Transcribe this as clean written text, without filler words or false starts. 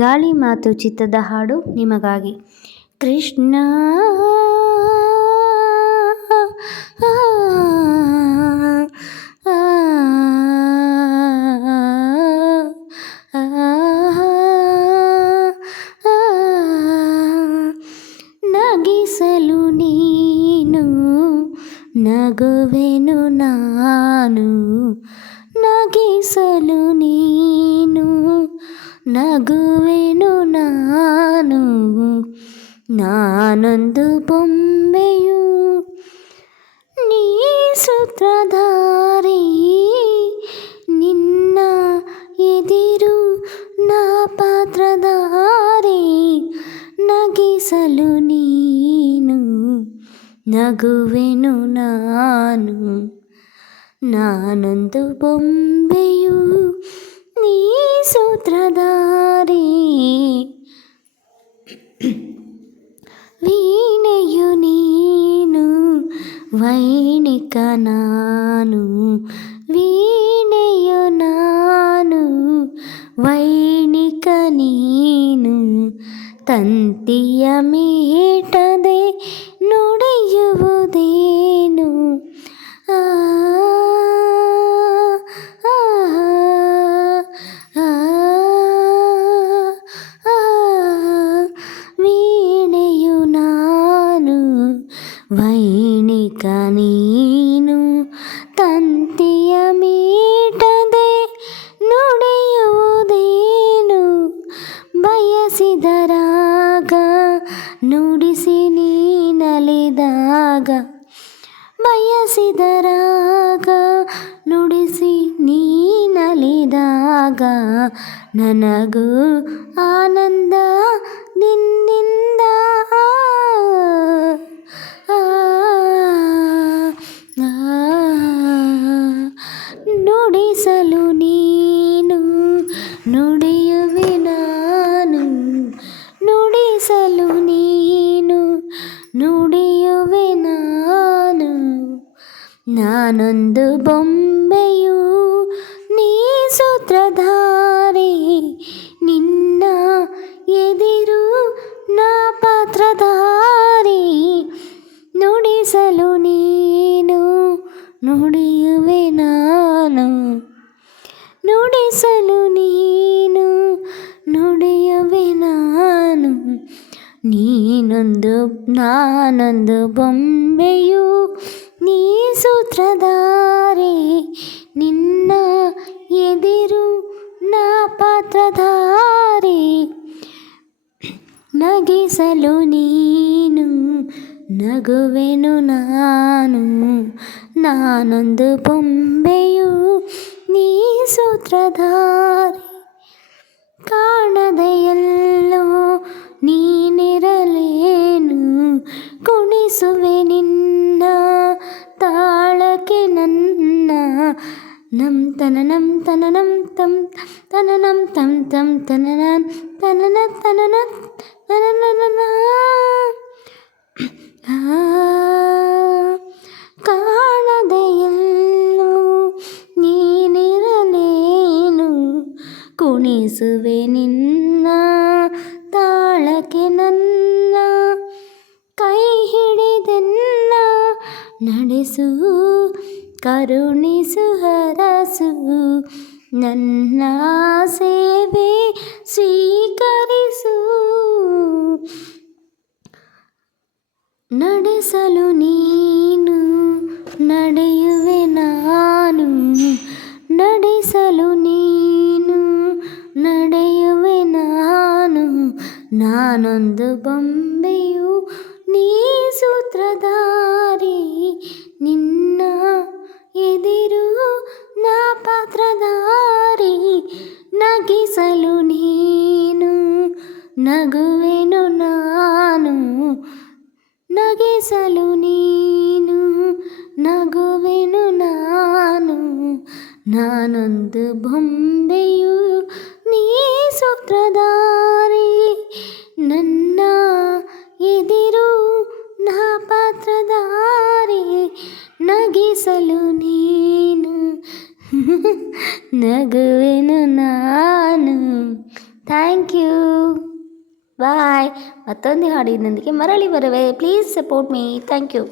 ಗಾಳಿ ಮಾತು ಚಿತ್ರದ ಹಾಡು ನಿಮಗಾಗಿ. ಕೃಷ್ಣ ನಗಿಸಲು ನೀನು ನಗುವೆನು ನಾನು, ನಗಿಸಲು ನೀನು ನಗುವೆನು ನಾನು, ನಾನೊಂದು ಬೊಂಬೆಯು ನೀ ಸೂತ್ರಧಾರಿ, ನಿನ್ನ ಎದಿರು ನಾ ಪಾತ್ರಧಾರಿ, ನಗಿಸಲು ನೀನು ನಗುವೆನು ನಾನು, ನಾನೊಂದು ಬೊಂಬೆಯು ನೀ ಸೂತ್ರಧಾರಿ. ವೀಣೆಯು ನೀನು ವೈಣಿಕ ನಾನು, ವೀಣೆಯು ನಾನು ವೈಣಿಕ ನೀನು, ತಂತಿಯ ಮೀಟದೆ ನುಡಿಯುವುದೇನು, ಆ ಆ ಆ ಆ ವೀಣೆಯು ನಾನು ವೈಣಿಕ ನೀನು, ತಂತಿಯ ಮೀಟದೆ ನುಡಿಯುವುದೇನು, ಬಯಸಿದರಾಗ ನುಡಿಸಿ ನೀನಲಿದಾಗ, ಬಯಸಿದರಾಗ ನುಡಿಸಿ ನೀನಲಿದಾಗ, ನನಗೂ ಆನಂದ ನಿನ್ನಿಂದ, ನುಡಿಸಲು ನೀನು ನುಡಿಯುವೆ ನಾನು, ನುಡಿಸಲು ನೀನು ನುಡಿಯುವೆ ನಾನು, ನಾನೊಂದು ಬೊಂಬೆಯು ನೀ ಸೂತ್ರಧಾರಿ, ನಿನ್ನ ಎದಿರು ನಾ ಪಾತ್ರಧಾರಿ, ನುಡಿಸಲು ನೀನು ನುಡಿಯುವೆ ನಾನು, ನುಡಿಸಲು ನೀನು ನುಡಿಯುವೆ ನಾನು, ನೀನೊಂದು ನಾನೊಂದು ಬೊಂಬೆಯು ನೀ ಸೂತ್ರಧಾರಿ, ನಿನ್ನ ಎದಿರು ನಾ ಪಾತ್ರಧಾರಿ, ನಗಿಸಲು ನೀನು ನಗುವೆನು ನಾನು, ನಾನೊಂದು ಬೊಂಬೆಯು ನೀ ಸೂತ್ರಧಾರಿ, ಕಾಣದೆ ಎಲ್ಲೋ ನೀನಿರಲೇನು, ಕುಣಿಸುವೆ ನಿನ್ನ ತಾಳಕ್ಕೆ ನನ್ನ, ನಂ ತನನಂ ತನನಂ ತಂ ತನನಂ ತಂ ತಂ ತನನ ತನನ ತನನ ತನನ, ಕಾಣದೆ ಎಲ್ಲೋ ನೀನಿರಲೇನು, ಕುಣಿಸುವೆ ನಿನ್ನ ತಾಳಕ್ಕೆ ನನ್ನ, ಕೈ ಹಿಡಿದೆನ್ನ ನಡೆಸು ಕರುಣಿಸು ಹರಸು, ನನ್ನ ಸೇವೆ ಸ್ವೀಕರಿಸು, ನಡೆಸಲು ನೀನು ನಡೆಯುವೆ ನಾನು, ನಡೆಸಲು ನೀನು ನಡೆಯುವೆ ನಾನು, ನಾನೊಂದು ಬೊಂಬೆಯು ನೀ ಸೂತ್ರಧಾರಿ, ನಿನ್ನ ಎದಿರು ನಾ ಪಾತ್ರಧಾರಿ, ನಗಿಸಲು ನೀನು ನಗುವೆನು ನಾನು, ನಗಿಸಲು ನೀನು ನಗುವೆನು ನಾನು, ನಾನೊಂದು ಬೊಂಬೆಯು ನೀ ಸೂತ್ರಧಾರಿ, ನನ್ನ ಎದಿರು ನಾ ಪಾತ್ರಧಾರಿ, ನಗಿಸಲು ನೀನು ನಗುವೆನು ನಾನು. Thank thank you. ಬಾಯ್. ಮತ್ತೊಂದು ಹಾಡಿನೊಂದಿಗೆ ಮರಳಿ ಬರುವೆ. Please support me. Thank you.